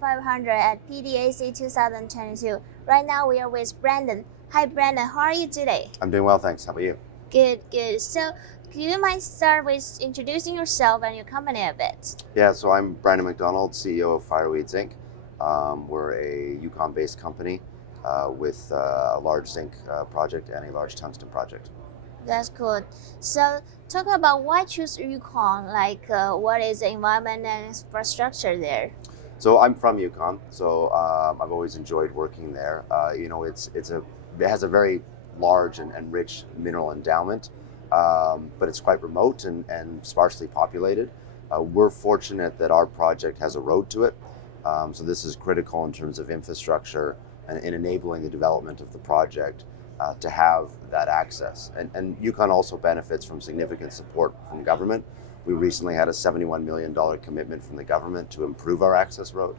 500 at PDAC 2022. Right now we are with Brandon. Hi Brandon, how are you today? I'm doing well, thanks. How about you? Good. So, could you mind start with introducing yourself and your company a bit? Yeah, so I'm Brandon Macdonald, CEO of Fireweed Zinc. We're a Yukon-based company with a large zinc project and a large tungsten project. That's good. So, talk about why choose Yukon, what is the environment and infrastructure there? So I'm from Yukon, so I've always enjoyed working there. It has a very large and rich mineral endowment, but it's quite remote and sparsely populated. We're fortunate that our project has a road to it, so this is critical in terms of infrastructure and in enabling the development of the project to have that access. And Yukon also benefits from significant support from government. We recently had a $71 million commitment from the government to improve our access road,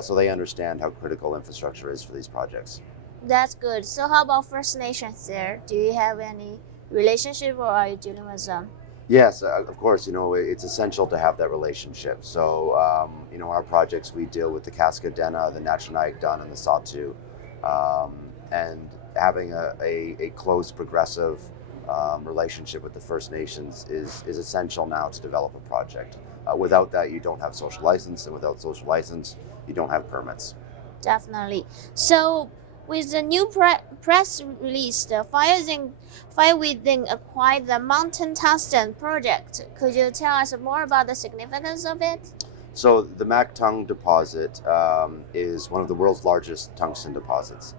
so they understand how critical infrastructure is for these projects. That's good. So how about First Nations there? Do you have any relationship or are you dealing with them? Yes, of course, it's essential to have that relationship. So, our projects, we deal with the Cascadena, the Mactung, and the Sawtooth, and having a close, progressive relationship with the First Nations is essential now to develop a project. Without that, you don't have social license, and without social license, you don't have permits. Definitely. So, with the new press release, the Fireweed Zinc acquired the Mactung Tungsten project. Could you tell us more about the significance of it? So the Mactung deposit is one of the world's largest tungsten deposits.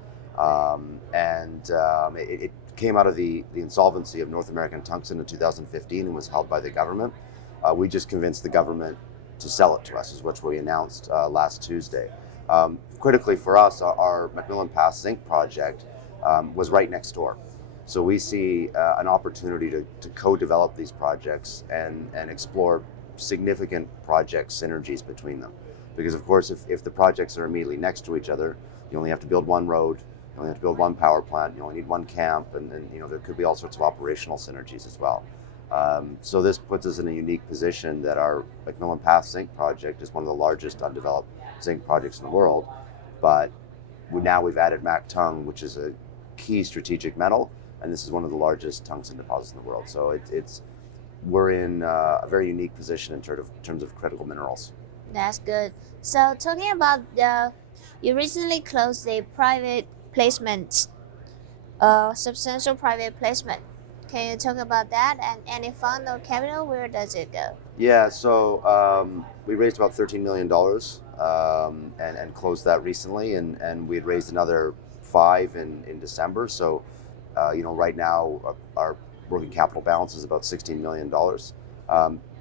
It came out of the insolvency of North American Tungsten in 2015 and was held by the government. We just convinced the government to sell it to us, which we announced last Tuesday. Critically for us, our Macmillan Pass Zinc project was right next door. So we see an opportunity to co-develop these projects and explore significant project synergies between them. Because of course, if the projects are immediately next to each other, you only have to build one road, you only have to build one power plant, you only need one camp, and there could be all sorts of operational synergies as well. So this puts us in a unique position that our Macmillan Pass Zinc project is one of the largest undeveloped zinc projects in the world, but now we've added Mactung, which is a key strategic metal, and this is one of the largest tungsten deposits in the world. So we're in a very unique position in terms of critical minerals. That's good. So talking about you recently closed a private placement, substantial private placement. Can you talk about that and any fund or capital? Where does it go? Yeah, so we raised about $13 million and closed that recently, and we had raised another $5 million in December. So, right now our working capital balance is about $16 million.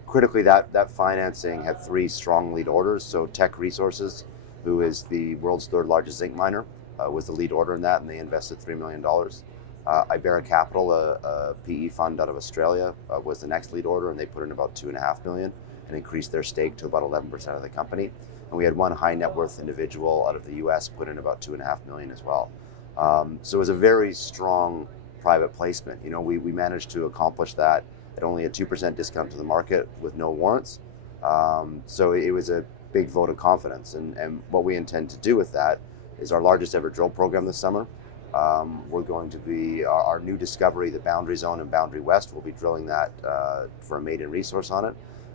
Critically, that financing had 3 strong lead orders. So Teck Resources, who is the world's 3rd largest zinc miner, was the lead order in that, and they invested $3 million. Ibera Capital, a PE fund out of Australia, was the next lead order, and they put in about $2.5 million and increased their stake to about 11% of the company. And we had one high net worth individual out of the US put in about $2.5 million as well. So it was a very strong private placement. We managed to accomplish that at only a 2% discount to the market with no warrants. So it was a big vote of confidence. And what we intend to do with that is our largest ever drill program this summer. We're going to be, our new discovery, the Boundary Zone and Boundary West, we'll be drilling that for a maiden resource on it.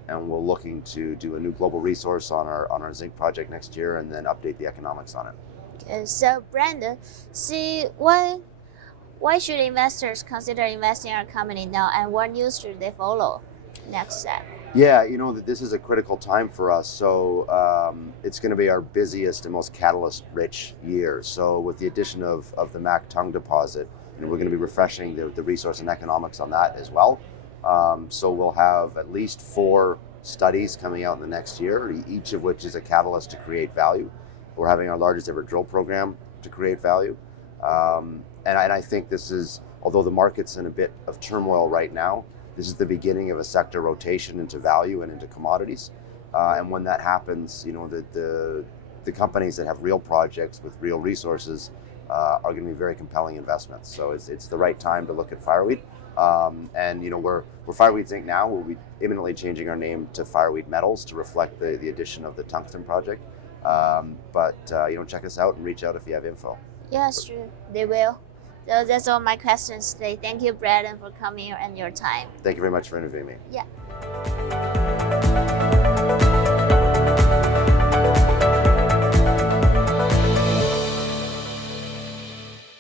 And we're looking to do a new global resource on our zinc project next year and then update the economics on it. So Brandon, why should investors consider investing in our company now, and what news should they follow next step? Yeah, that this is a critical time for us. So it's going to be our busiest and most catalyst-rich year. So with the addition of the Mactung deposit, we're going to be refreshing the resource and economics on that as well. So we'll have at least 4 studies coming out in the next year, each of which is a catalyst to create value. We're having our largest ever drill program to create value. And I think this is, although the market's in a bit of turmoil right now, this is the beginning of a sector rotation into value and into commodities. And when that happens, the companies that have real projects with real resources are going to be very compelling investments. So it's the right time to look at Fireweed. And we're Fireweed Zinc now. We'll be imminently changing our name to Fireweed Metals to reflect the addition of the Tungsten project. But check us out and reach out if you have info. Yes, sure, they will. So that's all my questions today. Thank you, Brandon, for coming here and your time. Thank you very much for interviewing me. Yeah.